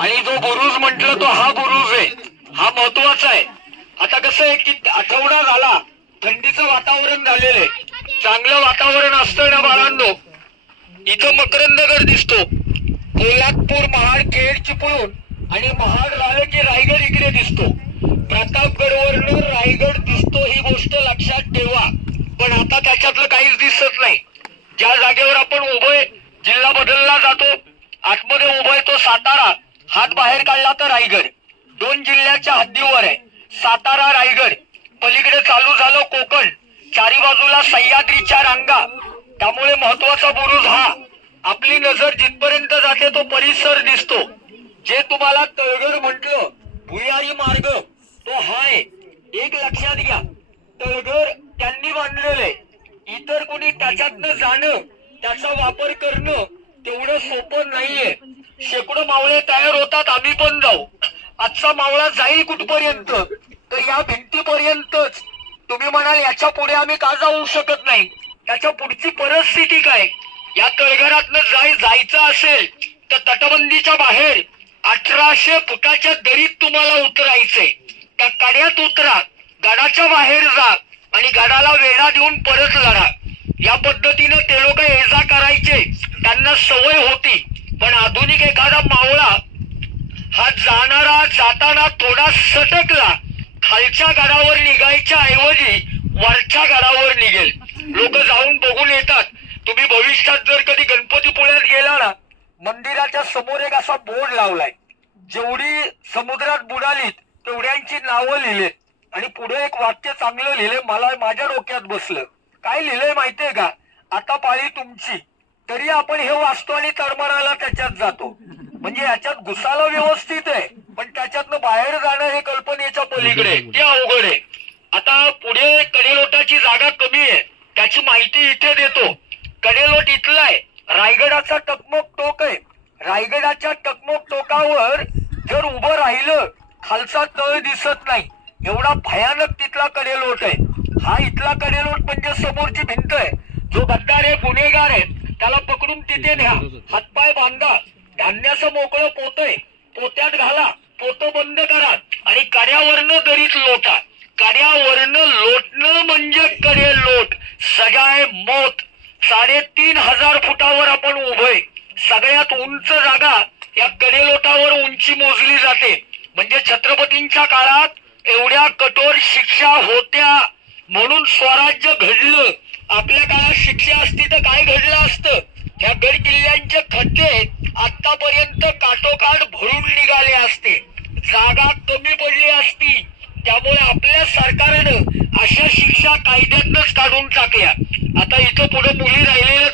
आणि जो बुरुज म्हटलं तो हा बुरुज आहे, हा महत्वाचा आहे। आता कसं आहे की आठवडा झाला, थंडीचं वातावरण झालेलं आहे, चांगलं वातावरण असतं ना बाळांनो। इथं मकरंदगड दिसतो, कोल्हापूर महाड खेड चिपळूण आणि महाड झालं की रायगड इकडे दिसतो, प्रतापगडवरनं रायगड दिसतो, ही गोष्ट लक्षात ठेवा। पण आता त्याच्यातलं काहीच दिसत नाही। ज्या जागेवर आपण उभय, जिल्हा बदलला जातो, आतमध्ये उभय तो सातारा, हात बाहेर काढला तर रायगड, दोन जिल्ह्याच्या हद्दीवर आहे सातारा रायगड। पलीकडे चालू झालं कोकण, चारी बाजूला सह्याद्रीच्या रांगा, त्यामुळे महत्वाचा बुरुज हा। आपली नजर जिथपर्यंत जाते तो परिसर दिसतो। जे तुम्हाला तळघर म्हटलं, भुयारी मार्ग तो हाय, एक लक्षात घ्या, तळघर त्यांनी बांधलेले, इतर कोणी त्याच्यातनं जाणं, त्याचा वापर करणं तेवढं सोपं नाहीये। शेकडो मावळे तयार होतात, आम्ही पण जाऊ। आजचा मावळा जाईल कुठपर्यंत, तर या भिंतीपर्यंतच। तुम्ही म्हणाल याच्या पुढे आम्ही का जाऊ शकत नाही, त्याच्या पुढची परिस्थिती काय? या तळघरातनं जायचं असेल तर तटबंदीच्या बाहेर 1800 फुटाच्या दरीत तुम्हाला उतरायचंय। त्या कड्यात उतरा, गडाच्या बाहेर जा आणि गडाला वेढा देऊन परत लढा। या पद्धतीनं ते लोक ये-जा करायचे, त्यांना सवय होती। पण आधुनिक एखादा मावळा हा जाताना थोडा सटकला, खालच्या गडावर निघायच्या ऐवजी वरच्या गडावर निघेल। लोक जाऊन बघून येतात। तुम्ही भविष्यात जर कधी गणपतीपुळ्यात गेला ना, मंदिराच्या समोर एक असा बोर्ड लावलाय, जेवढी समुद्रात बुडालीत तेवढ्यांची नावं लिहिलेत आणि पुढे एक वाक्य चांगलं लिहिलंय, मला माझ्या डोक्यात बसलं। काय लिहिलंय माहितीये का? आता पाळी तुमची। तरी आपण हे वाचतो आणि तडमडायला त्याच्यात जातो। म्हणजे याच्यात घुसाला व्यवस्थित आहे, पण त्याच्यातनं बाहेर जाणं हे कल्पनेच्या पलीकडे, ते अवघड आहे। आता पुढे कडेलोटाची जागा कमी आहे, त्याची माहिती इथे देतो। कडेलोट इथला आहे, रायगडाचा टकमक टोक आहे। रायगडाच्या टकमक टोकावर जर उभं राहिलं, खालचा तळ दिसत नाही, एवढा भयानक तिथला कडेलोट आहे। हा इथला कडेलोट म्हणजे समोरची भिंत आहे। जो गद्दार आहे, गुन्हेगार आहे, त्याला पकडून तिथे न्या, हातपाय बांधा, धान्याचं मोकळं पोत आहे, पोत्यात घाला, पोतं बंद करा आणि कड्यावरनं दरीत लोटा। कड्यावरनं लोटणं म्हणजे कडेलोट, सजाय मौत। 3500 फुटावर आपण उभय, सगळ्यात उंच जागा या कडेलोटावर उंची मोजली जाते। म्हणजे छत्रपतींच्या काळात एवढ्या कठोर शिक्षा होत्या म्हणून स्वराज्य घडलं। आपल्या काळात शिक्षा असती तर काय घडलं असतं? ह्या गड किल्ल्यांचे खड्डे आतापर्यंत काठोकाठ भरून निघाले असते, जागा कमी पडली असती। त्यामुळे आपल्या सरकारनं अशा शिक्षा कायद्यातनच काढून टाकल्या। आता इथं पुढे मुली राहिलेल्याच